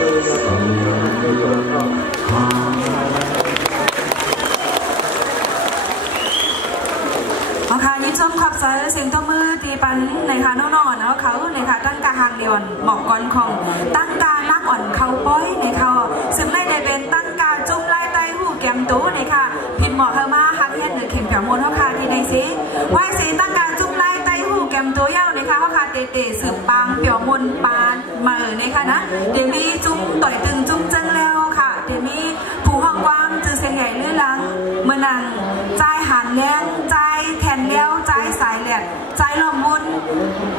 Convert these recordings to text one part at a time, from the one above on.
ค่ะยิ้มส้มขับเสียงตัวมือตีปันในค่ะน้องๆเนาะเขาในค่ะตั้งกาหางเดียนหมอกก้อนของตั้งกานักอ่อนเขาป้อยในเขาซึ่งในเป็นตั้งกาจุ่มไล่ไตหูแกมตู้ในค่ะผิดหมอกเฮมาฮักเฮ็ดหรือเข็มแผวมนเขาค่ะที่ในซีไหวซีตั้งกาจุ่มไล่ไตหูแกมตัวยาวในค่ะเขาค่ะเตะสืบปังเปียวมนปานมาในค่ะนะเดมีจุ่มต่อยตึงจุ่มจังแล้วค่ะเดมีผู้ห้องกว้างจือเสียงใหญ่เลื่อนลังเมื่อนังใจหันแรงใจแทนเลี้ยวใจสายแหลกใจลมมุน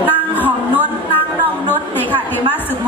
นางหอมนุ่นนางน้องนุ่นนี่ค่ะเดมาสืบ